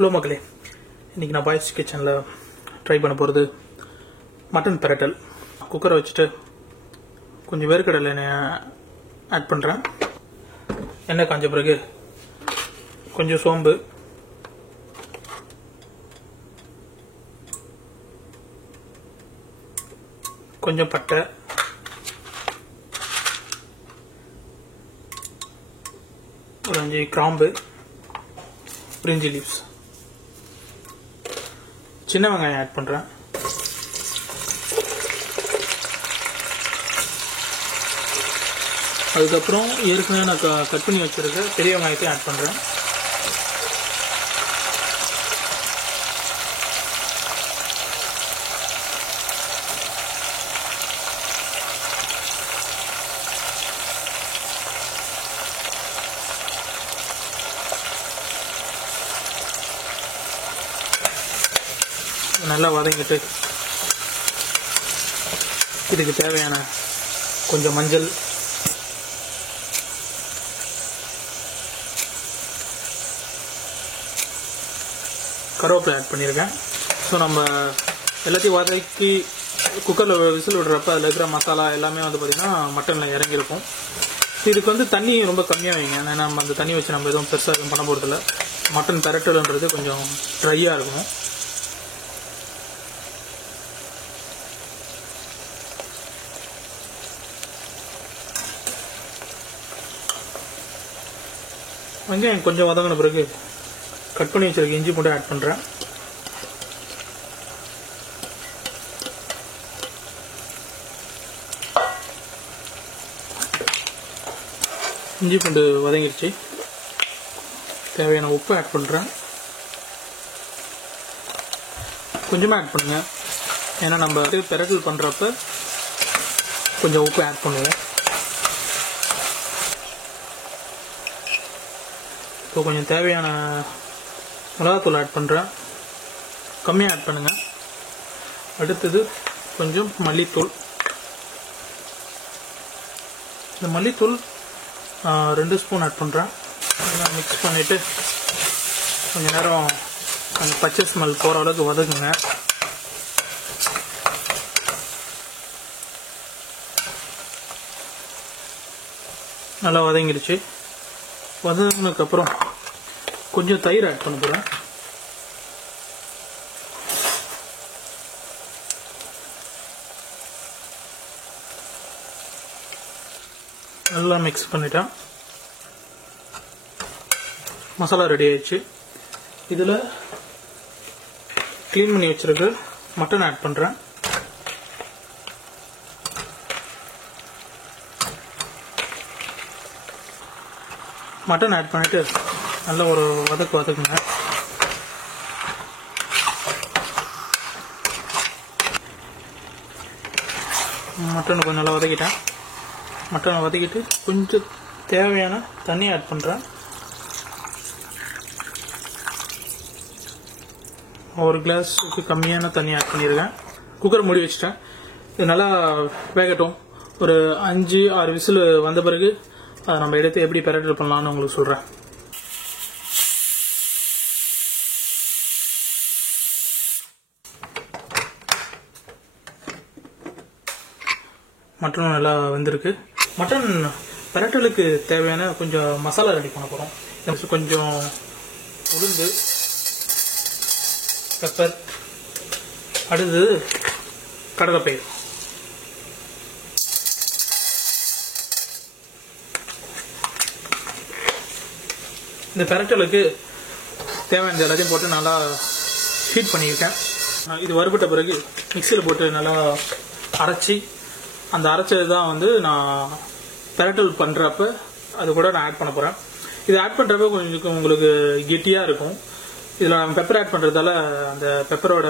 Hello மக்களே, இன்றைக்கி நான் பாய்ஸ் கிச்சனில் ட்ரை பண்ண போகிறது மட்டன் பிரட்டல். குக்கரை வச்சுட்டு கொஞ்சம் வேர்க்கடலை ஆட் பண்ணுறேன். எண்ணெய் காஞ்ச பிறகு கொஞ்சம் சோம்பு, கொஞ்சம் பட்டை, ஒரு 5 கிராம்பு, பிரிஞ்சி லீவ்ஸ், சின்ன வெங்காயம் ஆட் பண்ணுறேன். அதுக்கப்புறம் ஏற்கனவே நான் கட் பண்ணி வச்சுருக்க பெரிய வெங்காயத்தையும் ஆட் பண்ணுறேன். நல்லா வதங்கிட்டு இதுக்கு தேவையான கொஞ்சம் மஞ்சள், கருவேப்பிலை ஆட் பண்ணியிருக்கேன். ஸோ நம்ம எல்லாத்தையும் வதக்கி குக்கரில் விசில் விடுறப்ப அதில் இருக்கிற மசாலா எல்லாமே வந்து பார்த்திங்கன்னா மட்டனில் இறங்கியிருக்கும். இதுக்கு வந்து தண்ணி ரொம்ப கம்மியாக வைங்க, ஏன்னா நம்ம அந்த தண்ணி வச்சு நம்ம எதுவும் பெருசாக எதுவும் பண்ண போகிறதில்ல. மட்டன் பிரட்டல்ன்றது கொஞ்சம் ட்ரையாக இருக்கணும். வெங்காயம் கொஞ்சம் வதங்கின பிறகு கட் பண்ணி வச்சிருக்க இஞ்சி பூண்டு ஆட் பண்ணுறேன். இஞ்சி பூண்டு வதங்கிடுச்சு. தேவையான உப்பு ஆட் பண்ணுறேன். கொஞ்சமாக ஆட் பண்ணுங்க, ஏன்னா நம்ம பிரட்டல் பண்ணுறப்ப கொஞ்சம் உப்பு ஆட் பண்ணுவோம். இப்போ கொஞ்சம் தேவையான மிளகாத்தூள் ஆட் பண்ணுறேன். கம்மியாக ஆட் பண்ணுங்கள். அடுத்தது கொஞ்சம் மல்லித்தூள். இந்த மல்லித்தூள் 2 ஸ்பூன் ஆட் பண்ணுறேன். மிக்ஸ் பண்ணிவிட்டு கொஞ்சம் நேரம் அந்த பச்சை ஸ்மெல் போகிற அளவுக்கு வதக்குங்க. நல்லா வதங்கிடுச்சு. வதங்கினதுக்கப்புறம் கொஞ்சம் தயிர் ஆட் பண்ண போகிறேன். நல்லா மிக்ஸ் பண்ணிட்டேன். மசாலா ரெடி ஆயிடுச்சு. இதில் க்ளீன் பண்ணி வச்சிருக்க மட்டன் ஆட் பண்ணுறேன். மட்டன் ஆட் பண்ணிவிட்டு நல்லா ஒரு வதக்குங்க. மட்டனை கொஞ்சம் நல்லா வதக்கிட்டேன். மட்டனை வதக்கிட்டு கொஞ்சம் தேவையான தண்ணி ஆட் பண்ணுறேன். 1 கிளாஸுக்கு கம்மியான தண்ணி ஆட் பண்ணியிருக்கேன். குக்கர் மூடி வச்சுட்டேன். இது நல்லா வேகட்டும். ஒரு 5-6 விசில் வந்த பிறகு அதை நம்ம எடுத்து எப்படி பிரட்டல் பண்ணலான்னு உங்களுக்கு சொல்கிறேன். மட்டனும் நல்லா வெந்திருக்கு. மட்டன் பிரட்டலுக்கு தேவையான கொஞ்சம் மசாலா ரெடி பண்ண போகிறோம். கொஞ்சம் உளுந்து, பெப்பர், அடுத்தது கடலைப்பயிறு. இந்த பிரட்டலுக்கு தேவையான எல்லாத்தையும் போட்டு நல்லா ஹீட் பண்ணியிருக்கேன். இது வறுபட்ட பிறகு மிக்சியில் போட்டு நல்லா அரைச்சி, அந்த அரைச்சது தான் வந்து நான் பிரட்டல் பண்ணுறப்ப அது கூட நான் ஆட் பண்ண போகிறேன். இது ஆட் பண்ணுறப்ப கொஞ்சம் உங்களுக்கு கெட்டியாக இருக்கும். இதில் நம்ம பெப்பர் ஆட் பண்ணுறதால அந்த பெப்பரோட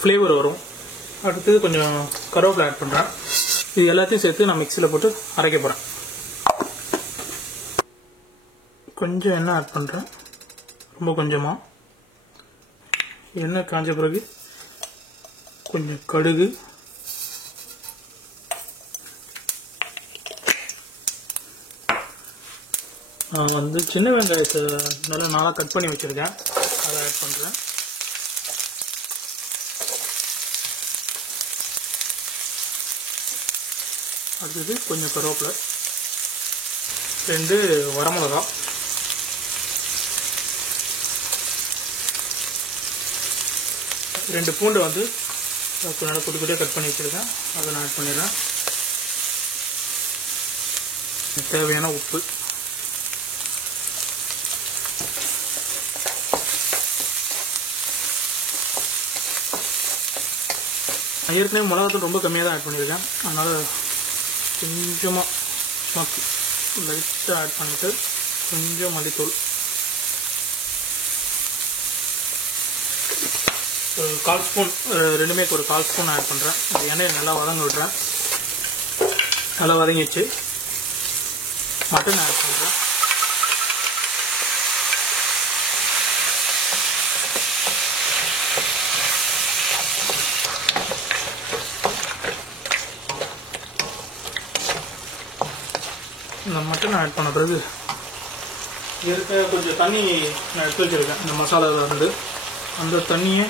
ஃப்ளேவர் வரும். அடுத்தது கொஞ்சம் கருவேப்பிலை ஆட் பண்ணுறேன். இது எல்லாத்தையும் சேர்த்து நான் மிக்சியில் போட்டு அரைக்க போகிறேன். கொஞ்சம் எண்ணெய் ஆட் பண்ணுறேன், ரொம்ப கொஞ்சமாக. எண்ணெய் காஞ்ச பிறகு கொஞ்சம் கடுகு, நான் வந்து சின்ன வெங்காயத்தை நல்லா நாளாக கட் பண்ணி வச்சுருக்கேன், அதை ஆட் பண்ணுறேன். அடுத்தது கொஞ்சம் கருவேப்பிலை, 2 வரமிளகா, 2 பூண்டை வந்து நல்லா குட்டி குட்டியாக கட் பண்ணி வச்சுருக்கேன். அதை நான் ஆட் பண்ணிடுறேன். தேவையான உப்பு, ஏற்கனவே மிளகாத்தூள் ரொம்ப கம்மியாக தான் ஆட் பண்ணியிருக்கேன். அதனால் கொஞ்சமாக லைட்டாக ஆட் பண்ணிவிட்டு கொஞ்சம் மல்லித்தூள், ஒரு 1/4 ஸ்பூன், ரெண்டுமே ஒரு 1/4 ஸ்பூன் ஆட் பண்ணுறேன். எண்ணெயை நல்லா வதங்க விட்றேன். நல்லா வதங்கிடுச்சு. மட்டன் ஆட் பண்ணுறேன். இந்த மட்டன் ஆட் பண்ண பிறகு இருக்க கொஞ்சம் தண்ணி நான் எடுத்து வச்சுருக்கேன். இந்த மசாலாவில் இருந்து அந்த தண்ணியை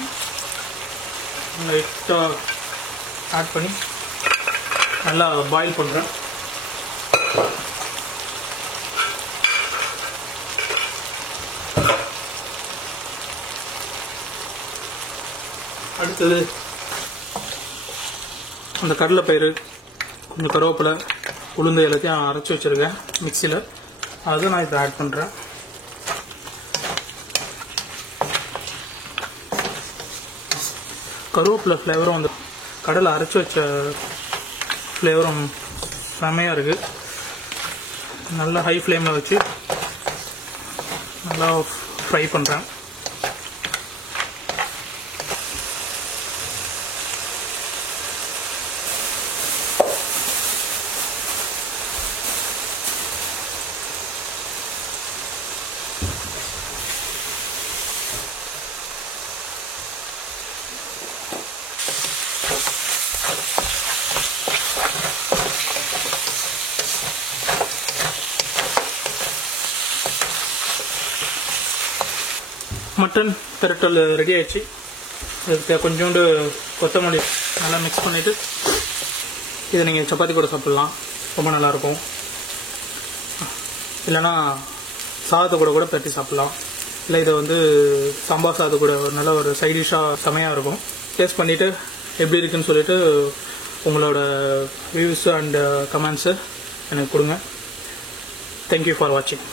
லைட்டாக ஆட் பண்ணி நல்லா பாயில் பண்ணுறேன். அடுத்தது அந்த கடலைப்பயிறு, கொஞ்சம் கருவேப்பிலை, உளுந்து எல்லாத்தையும் அரைச்சி வச்சுருக்கேன் மிக்சியில். அதை நான் இப்போ ஆட் பண்ணுறேன். கருவேப்பிலை ஃப்ளேவரும் அந்த கடலை அரைச்சி வச்ச ஃப்ளேவரும் செமையாக இருக்குது. நல்லா ஹை ஃப்ளேமில் வச்சு நல்லா ஃப்ரை பண்ணுறேன். மட்டன் பெரட்டல் ரெடி ஆயிடுச்சு. இதுக்கு கொஞ்சோண்டு கொத்தமல்லி நல்லா மிக்ஸ் பண்ணிவிட்டு இதை நீங்கள் சப்பாத்தி கூட சாப்பிட்லாம், ரொம்ப நல்லாயிருக்கும். இல்லைனா சாதத்தை கூட பெரட்டி சாப்பிட்லாம். இல்லை இதை வந்து சாம்பார் சாதத்தை கூட ஒரு நல்ல ஒரு சைட் டிஷ்ஷாக செமையாக இருக்கும். டேஸ்ட் பண்ணிவிட்டு எப்படி இருக்குன்னு சொல்லிட்டு உங்களோட வியூஸ் அண்ட் கமெண்ட்ஸு எனக்கு கொடுங்க. தேங்க்யூ ஃபார் வாட்சிங்.